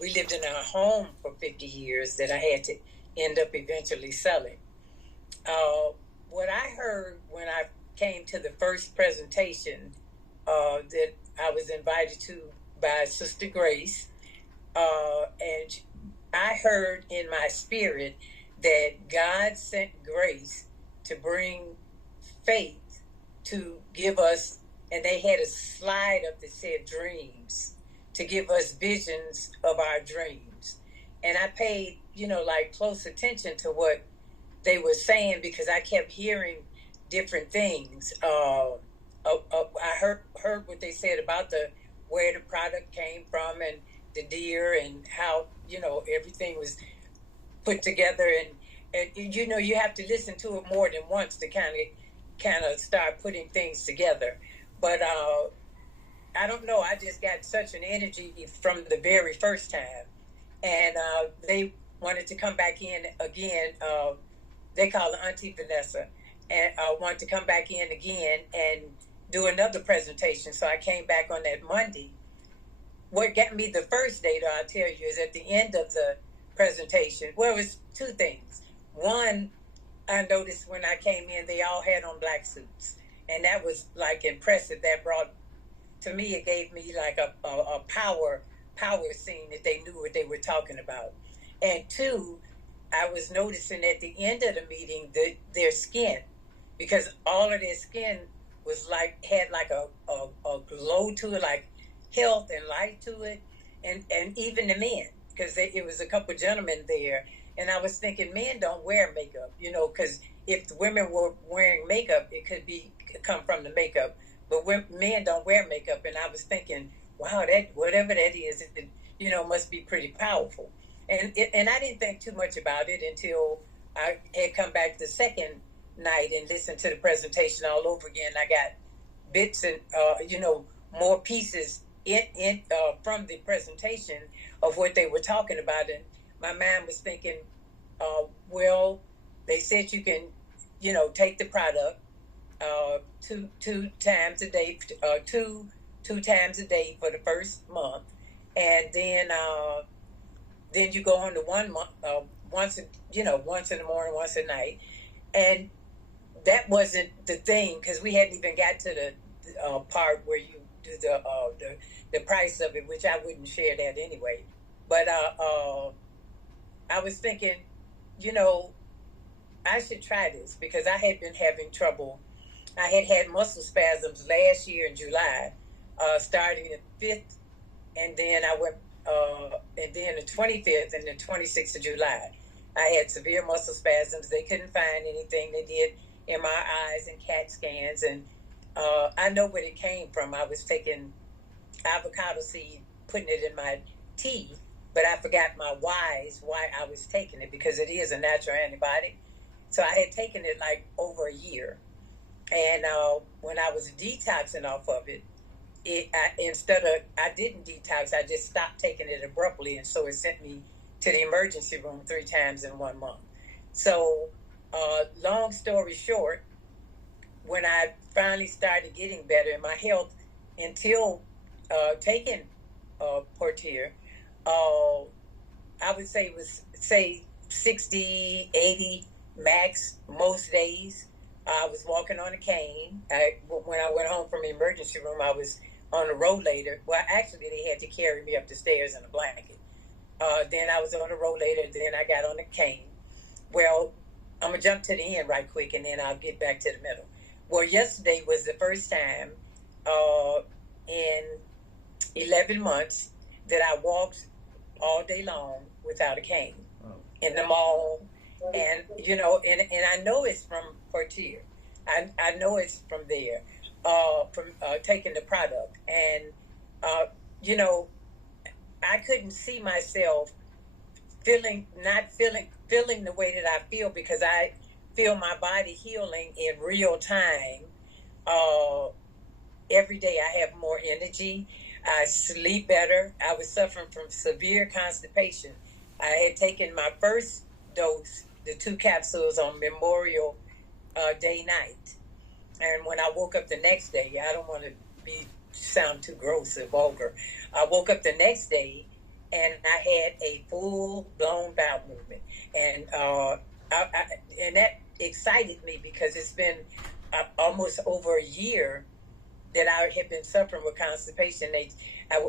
we lived in a home for 50 years that I had to end up eventually selling. What I heard when I came to the first presentation that I was invited to by Sister Grace, and I heard in my spirit that God sent Grace to bring faith to give us, and they had a slide up that said dreams, to give us visions of our dreams. And I paid, like close attention to what they were saying because I kept hearing different things. I heard what they said about where the product came from and the deer and how everything was put together, and you have to listen to it more than once to kind of start putting things together. But I don't know. I just got such an energy from the very first time, and they wanted to come back in again. They call her Auntie Vanessa, and wanted to come back in again and do another presentation. So I came back on that Monday. What got me the first day, though, I'll tell you, is at the end of the presentation. Well, it was two things. One, I noticed when I came in, they all had on black suits, and that was like impressive. That brought, to me, it gave me like a power scene that they knew what they were talking about. And two, I was noticing at the end of the meeting their skin, because all of their skin was had like a glow to it, like health and light to it, and even the men, because it was a couple gentlemen there, and I was thinking men don't wear makeup, because if the women were wearing makeup, it could come from the makeup, but men don't wear makeup, and I was thinking, wow, that whatever that is, it must be pretty powerful, and I didn't think too much about it until I had come back the second night and listened to the presentation all over again. I got bits and more pieces from the presentation of what they were talking about, and my mind was thinking, well, they said you can, take the product two times a day, two times a day for the first month, and then you go on to 1 month, once in the morning, once at night, and that wasn't the thing, because we hadn't even got to the part where you do the price of it, which I wouldn't share that anyway. But I was thinking, I should try this, because I had been having trouble. I had muscle spasms last year in July, starting the 5th, and then I went, and then the 25th and the 26th of July. I had severe muscle spasms. They couldn't find anything. They did MRIs and CAT scans, and I know where it came from. I was taking avocado seed, putting it in my tea, but I forgot why I was taking it, because it is a natural antibiotic. So I had taken it like over a year, and when I was detoxing off of it, I didn't detox. I just stopped taking it abruptly, and so it sent me to the emergency room 3 times in 1 month. So, long story short, when I finally started getting better in my health, until taking Purtier, I would say it was 60, 80 max most days. I was walking on a cane. When I went home from the emergency room, I was on a rollator. Well, actually, they had to carry me up the stairs in a blanket. Then I was on a rollator. Then I got on a cane. Well, I'm going to jump to the end right quick, and then I'll get back to the middle. Well, yesterday was the first time in 11 months that I walked all day long without a cane in the mall. And, and I know it's from Purtier. I know it's from there, from taking the product. And, I couldn't see myself feeling the way that I feel, because I feel my body healing in real time. Every day I have more energy. I sleep better. I was suffering from severe constipation. I had taken my first dose, the 2 capsules, on Memorial Day night. And when I woke up the next day, I don't want to sound too gross or vulgar. I woke up the next day, and I had a full blown bowel movement, and and that excited me because it's been almost over a year that I had been suffering with constipation. I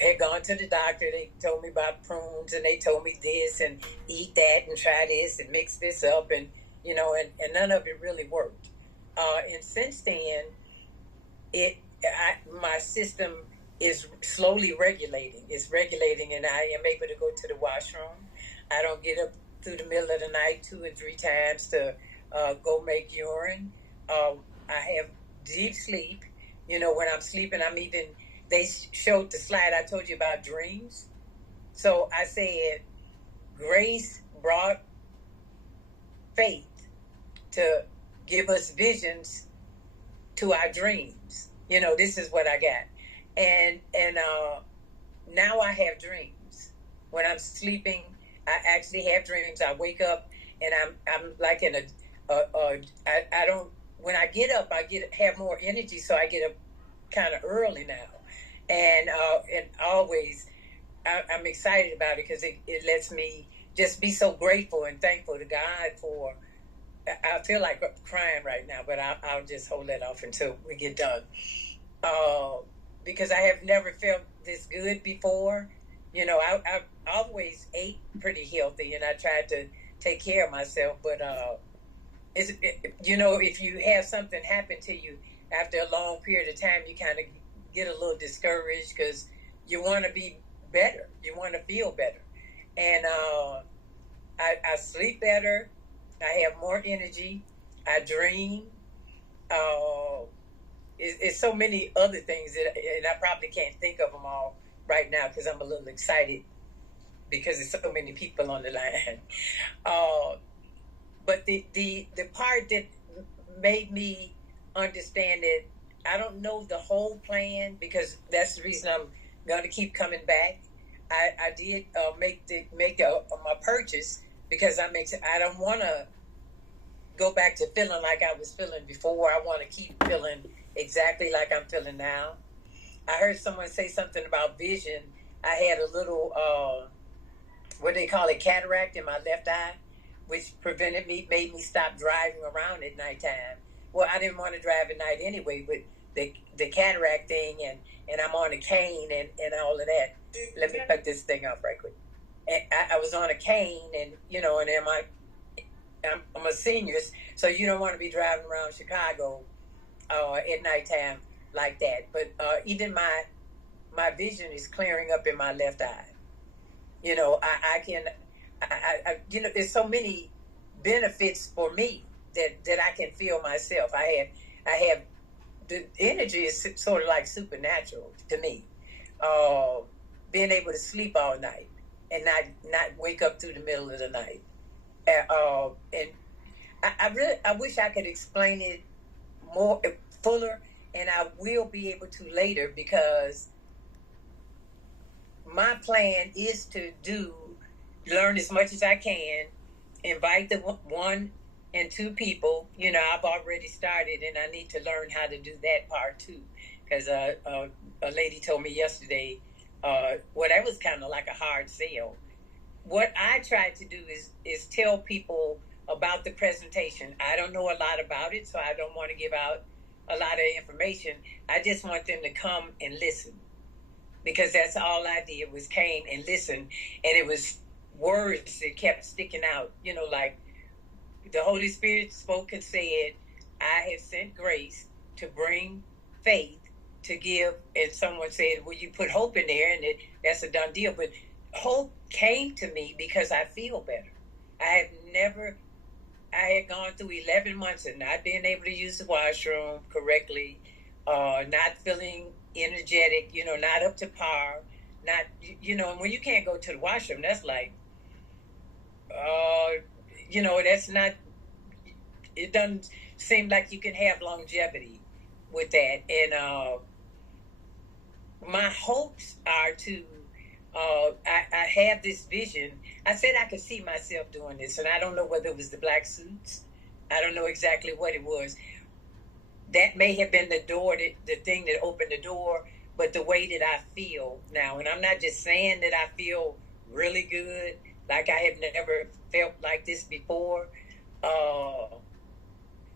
had gone to the doctor. They told me about prunes, and they told me this and eat that and try this and mix this up, and and none of it really worked. And since then, my system is slowly regulating. It's regulating, and I am able to go to the washroom. I don't get up through the middle of the night 2 or 3 times to go make urine. I have deep sleep. When I'm sleeping, they showed the slide I told you about dreams. So I said, grace brought faith to give us visions to our dreams. This is what I got. And now I have dreams. When I'm sleeping, I actually have dreams. I wake up and I'm like in I don't, when I get up, have more energy, so I get up kind of early now. And always, I'm excited about it because it lets me just be so grateful and thankful to God for. I feel like crying right now, but I'll just hold that off until we get done. Because I have never felt this good before. I've always ate pretty healthy, and I tried to take care of myself. But if you have something happen to you after a long period of time, you kind of get a little discouraged because you want to be better. You want to feel better. And I sleep better. I have more energy. I dream. It's so many other things and I probably can't think of them all right now because I'm a little excited because there's so many people on the line. But the part that made me understand it, I don't know the whole plan because that's the reason I'm going to keep coming back. I did make my purchase because I don't want to go back to feeling like I was feeling before. I want to keep feeling exactly like I'm feeling now. I heard someone say something about vision. I had a little, what they call it, cataract in my left eye, which made me stop driving around at nighttime. Well, I didn't want to drive at night anyway, but the cataract thing, and I'm on a cane and all of that. Let me cut this thing off right quick. And I was on a cane, and I'm a senior, so you don't want to be driving around Chicago at nighttime like that. But even my vision is clearing up in my left eye. There's so many benefits for me that I can feel myself. I have the energy is sort of like supernatural to me. Being able to sleep all night and not wake up through the middle of the night. And I wish I could explain it more fuller, and I will be able to later because my plan is to learn as much as I can, invite the 1 and 2 people. I've already started, and I need to learn how to do that part too, because a lady told me yesterday, that was kind of like a hard sell. What I try to do is tell people about the presentation. I don't know a lot about it, so I don't want to give out a lot of information. I just want them to come and listen, because that's all I did was came and listen, and it was words that kept sticking out. Like the Holy Spirit spoke and said, "I have sent grace to bring faith to give," and someone said, "Well, you put hope in there," and that's a done deal. But hope came to me because I feel better. I had gone through 11 months and not being able to use the washroom correctly, not feeling energetic, not up to par, and when you can't go to the washroom, that's like, that's not, it doesn't seem like you can have longevity with that. And my hopes are to, I have this vision. I said I could see myself doing this, and I don't know whether it was the black suits. I don't know exactly what it was. That may have been the door, the thing that opened the door, but the way that I feel now, and I'm not just saying that I feel really good. Like I have never felt like this before. Uh,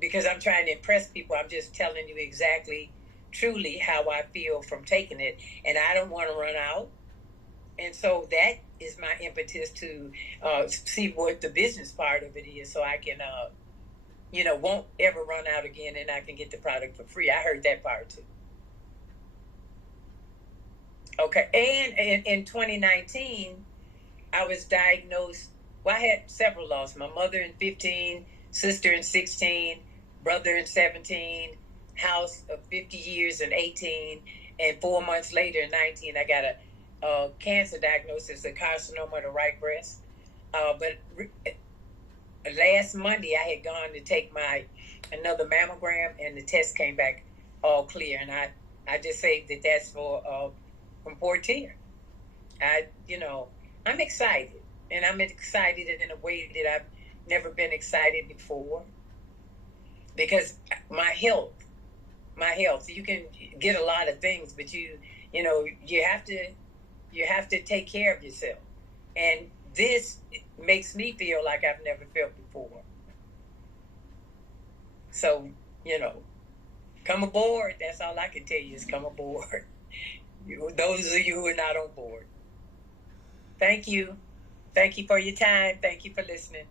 because I'm trying to impress people. I'm just telling you exactly, truly how I feel from taking it. And I don't want to run out. And so that is my impetus to see what the business part of it is so I can, won't ever run out again and I can get the product for free. I heard that part too. Okay. And in 2019, I was diagnosed. Well, I had several losses. My mother in 15, sister in 16, brother in 17, house of 50 years in 18, and 4 months later in 19, I got a cancer diagnosis, a carcinoma of the right breast. But last Monday, I had gone to take another mammogram, and the test came back all clear. And I just say that that's from Purtier. I'm excited, and I'm excited in a way that I've never been excited before. Because my health, you can get a lot of things, but you have to take care of yourself, and this makes me feel like I've never felt before. So, come aboard. That's all I can tell you is come aboard. Those of you who are not on board. Thank you. Thank you for your time. Thank you for listening.